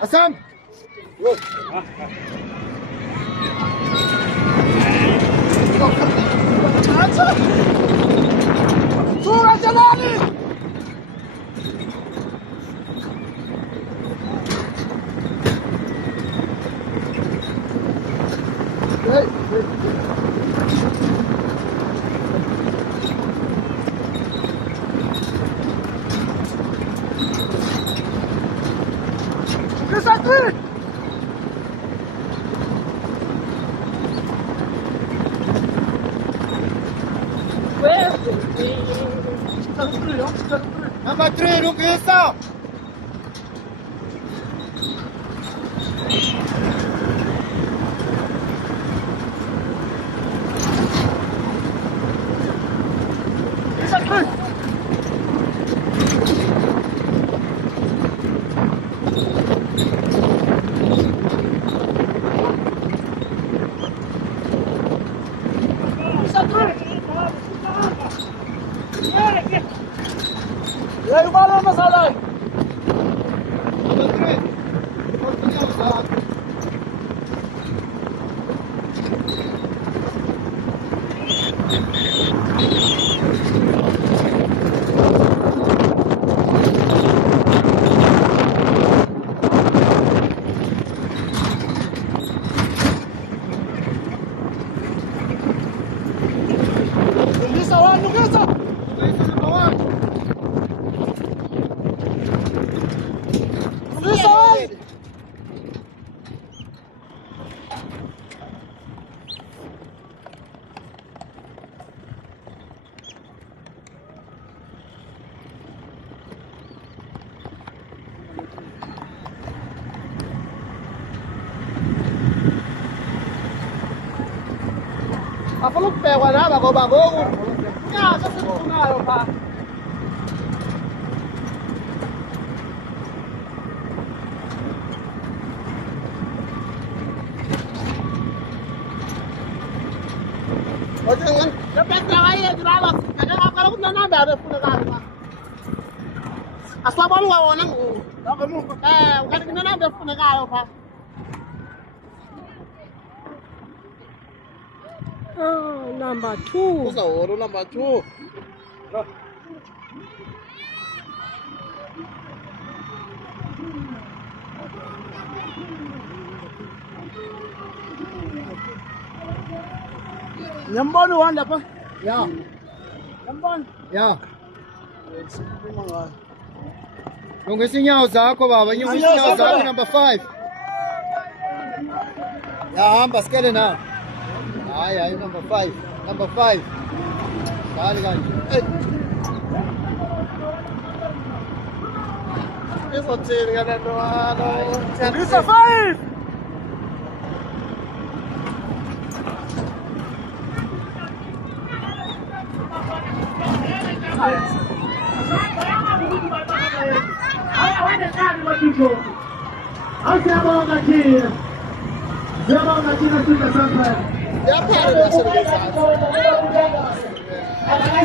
حسام صورة جلالي Desatri! Number 3, look yourself! Desatri! Ya yukarı masalah. Apa lu pewa na bago-bago? Ya, sa sunaro pa. O jangan, dapat laway ya drama. Kaya akala ko na nada po na ka. Aswa ba lu nang? Dapat mo. Kaya na nada po na ka pa. Number 2. Musawo number 2. Nyambon wanda pa. Ya. Nyambon. Ya. Yung sinyaw zako baba, yung sinyaw zako number 5. Ya, hamba skele na. Ay, number 5. Number 5. Dali kan. Eso chinga na no ano. This a 5. Ya para da shirye sa. Ai,